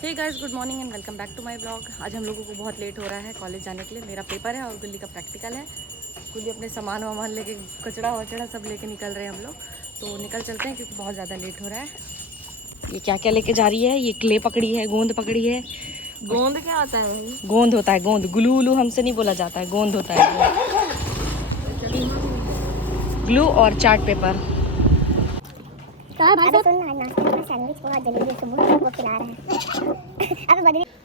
Hey guys, good morning and welcome back to my blog. आज हम लोगों को बहुत लेट हो रहा है कॉलेज जाने के लिए। मेरा पेपर है और गुल्ली का प्रैक्टिकल है। गुल्ली अपने सामान वामान लेके, कचड़ा वचड़ा सब लेके निकल रहे हैं हम लोग। तो निकल चलते हैं क्योंकि बहुत ज़्यादा लेट हो रहा है। ये क्या क्या लेके जा रही है? ये क्ले पकड़ी है, गोंद पकड़ी है। गोंद क्या होता है? गोंद होता है, गोंद। ग्लू उलू हमसे नहीं बोला जाता है, गोंद होता है। ग्लू और चार्ट पेपर।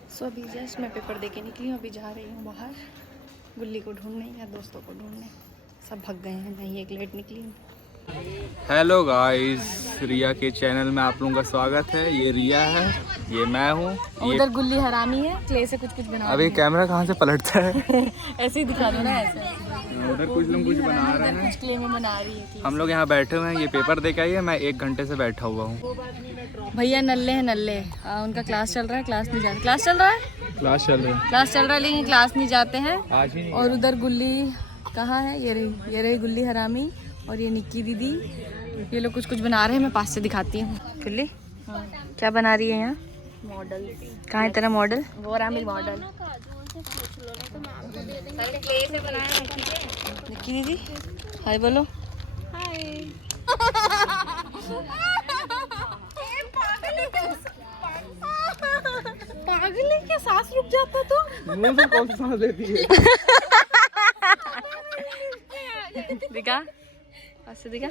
सो अभी जस्ट मैं पेपर दे के निकली हूँ। अभी जा रही हूँ बाहर गुल्ली को ढूंढने या दोस्तों को ढूंढने। सब भाग गए हैं, मैं ही एक लेट निकली हूँ। हेलो गाइस, रिया के चैनल में आप लोगों का स्वागत है। ये रिया है, ये मैं हूँ। उधर गुल्ली हरामी है, क्ले से कुछ बना अभी कैमरा कहाँ से पलटता है? ऐसे ही दिखा दो ना, ऐसे। उधर कुछ लोग कुछ बना रहे हैं, कुछ क्ले में बना रही है। हम लोग यहाँ बैठे हुए हैं। ये पेपर दे के आई है, मैं 1 घंटे से बैठा हुआ हूँ। भैया नल्ले हैं, नल्ले। उनका क्लास चल रहा है, क्लास नहीं जा रहा। क्लास चल रहा है, क्लास चल रही है, क्लास चल रहा है, लेकिन क्लास नहीं जाते हैं। आज ही और उधर गुल्ली कहाँ है? ये रही गुल्ली हरामी और ये निक्की दीदी। ये लोग कुछ बना रहे हैं, मैं पास से दिखाती हूँ। गुल्ली क्या बना रही है यहाँ? मॉडल। कहाँ है तेरा मॉडल? वो रहा मेरी मॉडल। निक्की दीदी हाय बोलो। पागल है क्या? सांस रुक जाता तो मुंह से कौन सी सांस लेती है? दिखा, पास से दिखा।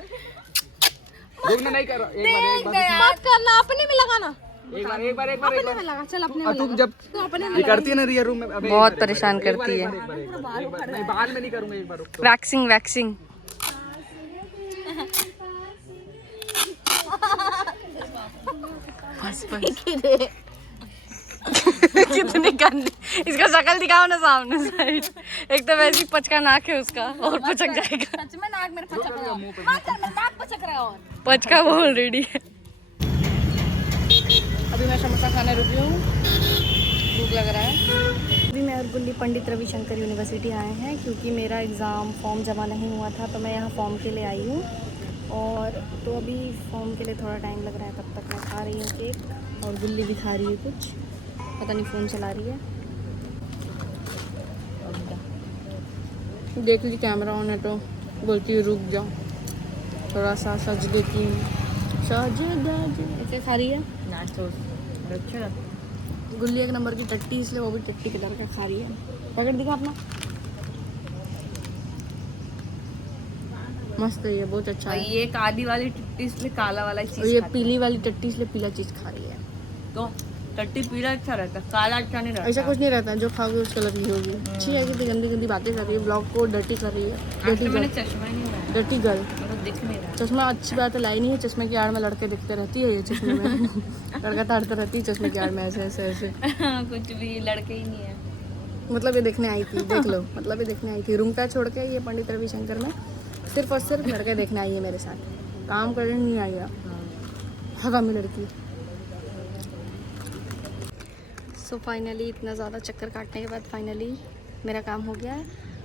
रुकना नहीं कर, एक बार मत करना, अपने में लगाना। एक बार अपने में लगा, चल अपने में तू लगा। जब तू अपने में ये करती है ना रिया रूम में, अबे बहुत परेशान करती है। नहीं, बाल में नहीं करूँगा, एक बार रुक तो। Waxing waxing. बस बस। कितनी गंदी, इसका शक्ल दिखाओ ना सामने साइड। एक तो वैसे ही पचका नाक है उसका, और पचक जाएगा। सच में नाक मेरे पचक रहा है। मत कर, मेरा नाक पचक रहा है। और पचका वो ऑलरेडी है। अभी मैं समोसा खाने रुकी हूँ, भूख लग रहा है। अभी मैं और गुल्ली पंडित रविशंकर यूनिवर्सिटी आए हैं क्योंकि मेरा एग्ज़ाम फॉर्म जमा नहीं हुआ था, तो मैं यहाँ फॉर्म के लिए आई हूँ। और तो अभी फॉर्म के लिए थोड़ा टाइम लग रहा है, तब तक मैं खा रही हूँ केक और गुल्ली भी खा रही है कुछ, पता नहीं फ़ोन चला रही है। देख ली कैमरा ऑन है तो बोलती हूँ रुक जाओ, थोड़ा सा सज देती हूँ। सज ऐसे खा रही है। गुल्ली एक नंबर की टट्टी, इसलिए वो भी टट्टी कलर का खा रही है। पैकेट दिखा अपना, मस्त है ये, बहुत अच्छा है। ये काली वाली टट्टी इसलिए काला वाला और ये पीली वाली टट्टी इसलिए पीला चीज़ खा रही है। तो टट्टी पीला अच्छा रहता है, काला अच्छा नहीं रहता। ऐसा कुछ नहीं रहता है, जो खाओगे उस कलर की होगी। अच्छी है, कितनी गंदी गंदी बातें कर रही है, ब्लॉग को डर्टी कर रही है। डर्टी मैंने गर्ल, चश्मा ही नहीं लगाया, डर्टी गर्ल। मतलब दिख नहीं रहा। चश्मा अच्छी बात है, लाई नहीं है। चश्मे की आड़ में लड़के दिखते रहती है ये चश्मे में। लड़का ताड़ता रहती है चश्मे की आड़ में, ऐसे ऐसे ऐसे। कुछ भी, लड़के ही नहीं है। मतलब ये देखने आई थी, देख लो, मतलब ये देखने आई थी। रूम का छोड़ के ये पंडित रविशंकर में सिर्फ और सिर्फ लड़के देखने आई है मेरे साथ, काम करने नहीं आई है। हरामी लड़की। सो फाइनली इतना ज़्यादा चक्कर काटने के बाद फाइनली मेरा काम हो गया है।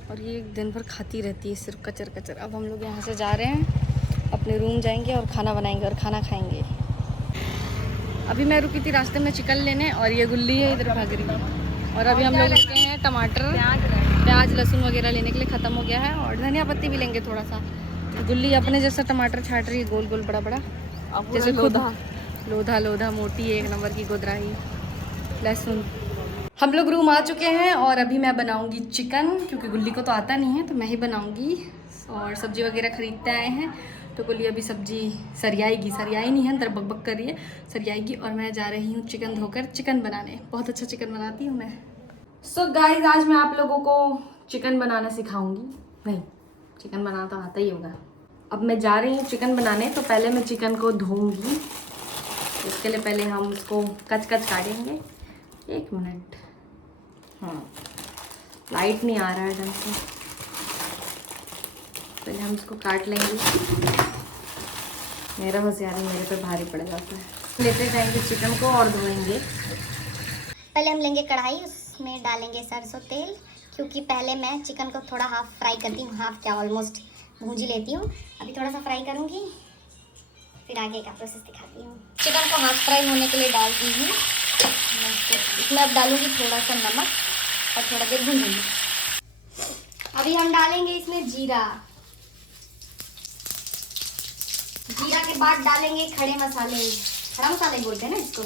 और ये दिन भर खाती रहती है सिर्फ कचर कचर। अब हम लोग यहाँ से जा रहे हैं, अपने रूम जाएंगे और खाना बनाएंगे और खाना खाएंगे। अभी मैं रुकी थी रास्ते में चिकन लेने और ये गुल्ली है इधर भाग रही है। और अभी हम लोग लेते हैं टमाटर, प्याज लहसुन वगैरह लेने के लिए ख़त्म हो गया है, और धनिया पत्ती भी लेंगे थोड़ा सा। गुल्ली अपने जैसा टमाटर छाट रही है, गोल गोल बड़ा बड़ा, जैसे खुद लोधा मोटी एक नंबर की गोदराही। लहसुन। हम लोग रूम आ चुके हैं और अभी मैं बनाऊंगी चिकन, क्योंकि गुल्ली को तो आता नहीं है तो मैं ही बनाऊंगी। और सब्जी वगैरह खरीदते आए हैं, तो गुल्ली अभी सब्जी सरियाएगी, सरियाई नहीं है, अंदर बकबक कर रही है, सरियाएगी। और मैं जा रही हूँ चिकन धोकर चिकन बनाने। बहुत अच्छा चिकन बनाती हूँ मैं। सो गाइस, आज मैं आप लोगों को चिकन बनाना सिखाऊंगी। नहीं, चिकन बनाना तो आता ही होगा। अब मैं जा रही हूँ चिकन बनाने, तो पहले मैं चिकन को धोऊंगी। इसके लिए पहले हम उसको कच काटेंगे। 1 मिनट। हाँ, लाइट नहीं आ रहा है ढंग से, पहले हम इसको काट लेंगे। मेरा होशियारी मेरे पे भारी पड़ जाता है। लेते जाएंगे चिकन को और धोएंगे। पहले हम लेंगे कढ़ाई, उसमें डालेंगे सरसों तेल, क्योंकि पहले मैं चिकन को थोड़ा हाफ फ्राई करती हूँ, हाफ क्या ऑलमोस्ट भूंजी लेती हूँ। अभी थोड़ा सा फ्राई करूँगी, फिर आगे का प्रोसेस दिखाती हूँ। चिकन को हाफ फ्राई होने के लिए डालती हूँ इसमें अब डालूंगी थोड़ा सा नमक और थोड़ा देर भूनूंगी। अभी हम डालेंगे इसमें जीरा। जीरा के बाद डालेंगे खड़े मसाले, खड़ा मसाला ही बोलते हैं ना इसको,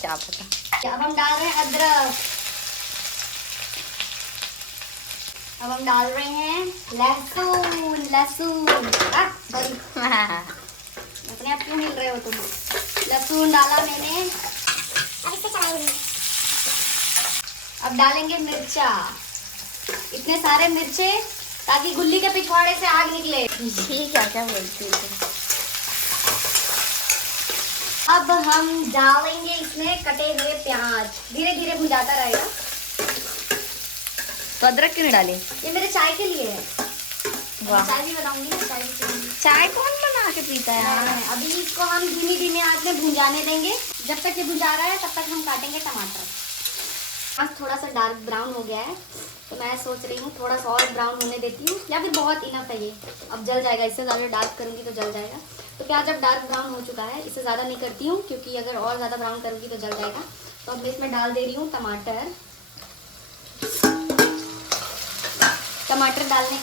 क्या पता। अब हम डाल रहे हैं अदरक। अब हम डाल रहे हैं लहसुन। अपने आप क्यों हिल रहे हो तुम? लहसुन डाला मैंने। अब डालेंगे मिर्चा, इतने सारे मिर्चे ताकि गुल्ली के पिछवाड़े से आग निकले। क्या क्या बोलती है। अब हम डालेंगे इसमें कटे हुए प्याज, धीरे धीरे भुजाता रहेगा। तो अदरक क्यों नहीं डाली? ये मेरे चाय के लिए है। वाह। चाय भी बनाऊंगी ना, चाय भी पीऊंगी। चाय कौन बना के पीता है यार? अभी इसको हम धीमी धीमी आंच में भुंजाने देंगे। जब तक ये भुंजा रहा है तब तक हम काटेंगे टमाटर। बस थोड़ा सा डार्क ब्राउन हो गया है तो मैं सोच रही हूँ थोड़ा सा और ब्राउन होने देती हूँ, या फिर बहुत इनफ है ये, अब जल जाएगा। इससे ज़्यादा डार्क करूँगी तो जल जाएगा। तो प्याज जब डार्क ब्राउन हो चुका है, इससे ज़्यादा नहीं करती हूँ क्योंकि अगर और ज़्यादा ब्राउन करूँगी तो जल जाएगा। तो अब मैं इसमें डाल दे रही हूँ टमाटर। टमाटर डालने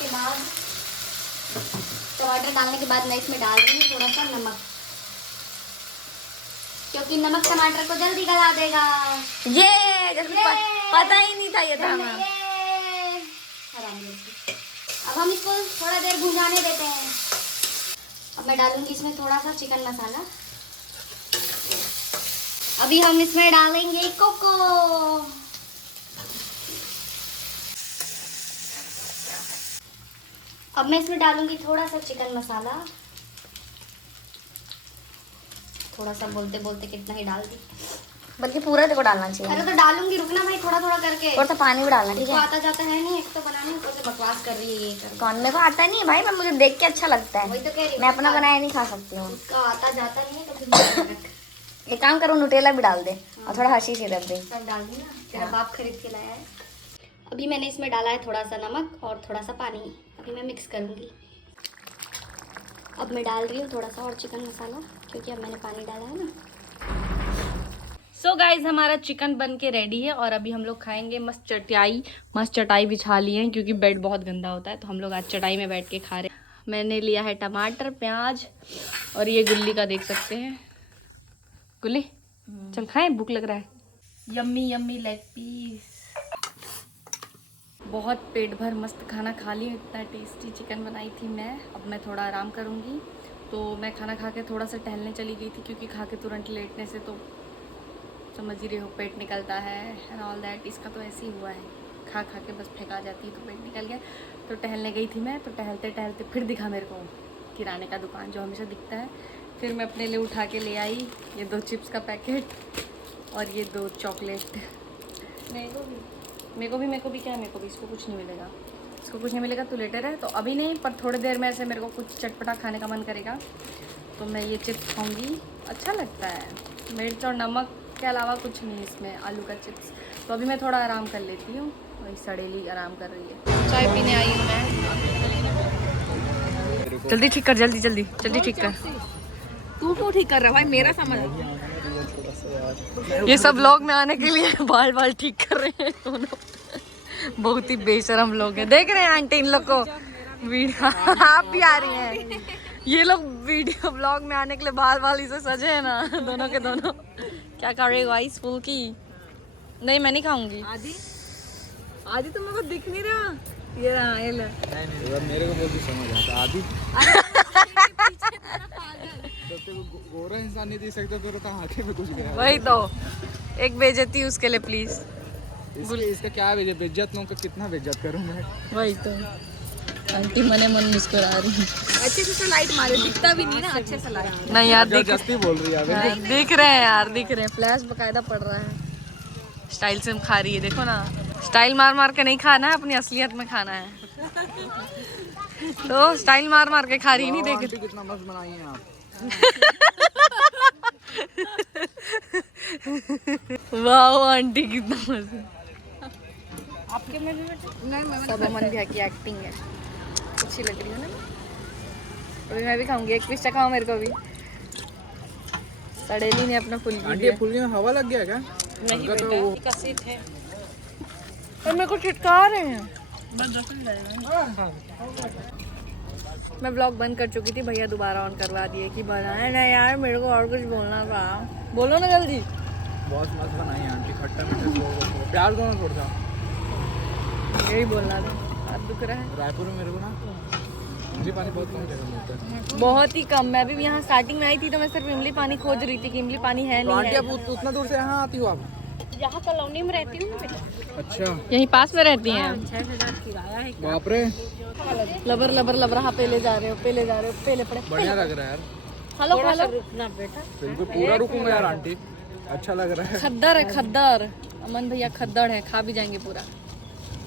के बाद मैं इसमें डाल रही हूँ थोड़ा सा नमक, क्योंकि नमक टमाटर को जल्दी गला देगा। पता ही नहीं था ये था ना। अब हम इसको थोड़ा देर भुंजाने देते हैं। अब मैं डालूंगी इसमें थोड़ा सा चिकन मसाला। अभी हम इसमें डालेंगे कोको। अब मैं इसमें डालूंगी थोड़ा सा चिकन मसाला। थोड़ा सा बोलते बोलते कितना ही डाल दी, बल्कि पूरा देखो डालना चाहिए। अरे तो डालूंगी, रुकना भाई, थोड़ा थोड़ा करके। थोड़ा सा पानी भी डालना, ठीक इसको है? आता जाता है नहीं, एक तो बनाने ऊपर से बकवास कर रही है ये कर। कौन, मेरे को आता नहीं है भाई, मैं मुझे देख के अच्छा लगता वही है। तो कह रही हूँ, मैं अपना बनाया नहीं खा सकती हूँ। उसका आता जाता नहीं है तो फिर एक काम करो, नुटेला भी डाल दे और थोड़ा हर्षी सिरप दे। सब डाल दी ना, तेरा बाप खरीद के लाया है। अभी मैंने इसमें डाला है थोड़ा सा नमक और थोड़ा सा पानी। अभी मैं मिक्स करूँगी। अब मैं डाल रही हूँ थोड़ा सा और चिकन मसाला, क्योंकि अब मैंने पानी डाला है ना। सो गाइज हमारा चिकन बन के रेडी है और अभी हम लोग खाएंगे। मस्त चटाई बिछा ली है क्योंकि बेड बहुत गंदा होता है, तो हम लोग आज चटाई में बैठ के खा रहे हैं। मैंने लिया है टमाटर, प्याज और ये गुल्ली का देख सकते हैं। गुल्ली चल खाएं, भूख लग रहा है। Yummy yummy leg piece. बहुत पेट भर मस्त खाना खा ली। इतना टेस्टी चिकन बनाई थी मैं। अब मैं थोड़ा आराम करूँगी। तो मैं खाना खा के थोड़ा सा टहलने चली गई थी क्योंकि खा के तुरंत लेटने से तो समझ ही रहे हो पेट निकलता है एंड ऑल दैट। इसका तो ऐसे ही हुआ है, खा खा के बस फेंका जाती है तो पेट निकल गया। तो टहलने गई थी मैं, तो टहलते टहलते फिर दिखा मेरे को किराने का दुकान जो हमेशा दिखता है। फिर मैं अपने लिए उठा के ले आई ये 2 चिप्स का पैकेट और ये 2 चॉकलेट। मेरे को भी क्या है, मेरे को भी इसको कुछ नहीं मिलेगा, इसको कुछ नहीं मिलेगा। तू लेटे रहे। तो अभी नहीं, पर थोड़ी देर में ऐसे मेरे को कुछ चटपटा खाने का मन करेगा तो मैं ये चिप्स खाऊंगी। अच्छा लगता है, मिर्च और नमक के अलावा कुछ नहीं इसमें, आलू का चिप्स। तो अभी मैं थोड़ा आराम कर लेती हूँ। वही सड़ेली आराम कर रही है। चाय पीने आई हूँ मैं। जल्दी ठीक कर, जल्दी ठीक कर। तू क्यों ठीक कर रहा है भाई, मेरा समझ। ये सब लोग में आने के लिए बाल ठीक कर रहे हैं दोनों। बहुत ही बेशरम लोग हैं। देख रहे हैं आंटी इन लोग को वीडियो। आप भी आ रही हैं। ये लोग वीडियो ब्लॉग में आने के लिए बाल इसे सजे हैं ना, दोनों के दोनों। क्या कर रहे हो गाइस? फुल की नहीं, मैं नहीं खाऊंगी। आदि तो मेरे को दिख नहीं रहा। ये रहा, ये ले। मेरे को बहुत समझ आता आदि। गोरा इंसान नहीं दे सकता तो रहता आंखें में कुछ गया। वही तो, एक बेइज्जती उसके लिए प्लीज। इसका क्या बेइज्जत लोगों का कितना बेइज्जत करूं मैं। वही तो, आंटी मने मन मुस्कुरा रही है। अच्छे से लाइट मारे, दिखता भी नहीं ना अच्छे से लाइट। नहीं यार, जबरदस्ती बोल रही है। दिख रहे हैं यार, दिख रहे हैं। फ्लैश बकायदा पड़ रहा है। स्टाइल से खा रही है, देखो ना। स्टाइल मार मार के नहीं खाना है, अपनी असलियत में खाना है। तो स्टाइल मार मार के खा रही नहीं, देख कितना मस्त बनाई है आप। वाह आंटी कितना मस्त है। आपके में भी बेटे सब अमन भैया की एक्टिंग है, अच्छी लग रही है ना। अभी मैं भी खाऊंगी, एक पीस चखाओ मेरे को भी। सड़ेली ने अपना फुल्की आंटी फुल्की में हवा लग गया क्या? नहीं बेटा कसी थे और मेरे को चिटका रहे हैं। मैं ब्लॉग बंद कर चुकी थी, भैया दोबारा ऑन करवा दिए कि बनाए ना यार, मेरे को और कुछ बोलना था। बोलो ना जल्दी। बहुत मस्त बनाई है आंटी, खट्टा मीठा प्यार दो ना थोड़ा सा। यही बोलना था, हाथ दुख रहा है। रायपुर में मेरे को ना इमली पानी बहुत कम जगह मिलता है, बहुत ही कम। मैं भी यहाँ स्टार्टिंग में आई थी तो मैं सिर्फ इमली पानी खोज रही थी कि इमली पानी है तो नहीं आंटी है। आप उतना दूर से यहाँ आती हो आप? यहाँ कॉलोनी में रहती हूँ बेटा। अच्छा, यहीं पास में रहती हैं। 6000 किराया है। बाप रे, लबर लबर लबरा पेले जा रहे हो, पेले जा रहे हो, पेले पड़े। बढ़िया लग रहा है यार। Hello hello. रुकना बेटा। बिल्कुल पूरा रुकूंगा यार आंटी, अच्छा लग रहा है। खद्दर है खद्दर, अमन भैया खद्दर है, खा भी जाएंगे पूरा।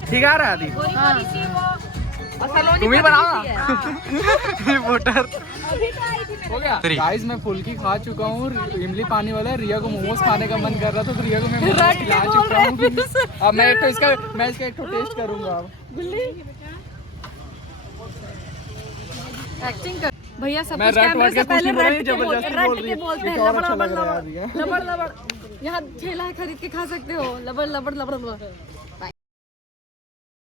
ठीक आ रहा है आदि, तुम ही बनाओ रिपोर्टर। हो गया गाइस, मैं फुल्की खा चुका हूँ, इमली पानी वाला। रिया को मोमोज खाने का मन कर रहा था तो रिया को मैं मोमोज खिला चुका हूँ। अब मैं इसका एक तो टेस्ट करूंगा। अब एक्टिंग कर भैया, सब मैं कुछ कैमरे से पहले जबरदस्ती बोलते हैं, लबड़ अच्छा लबड़ लग रहा है यार। लबड़ लबड़। यहाँ ठेला है, खरीद के खा सकते हो। लबड़ लबड़ लबड़ लबड़।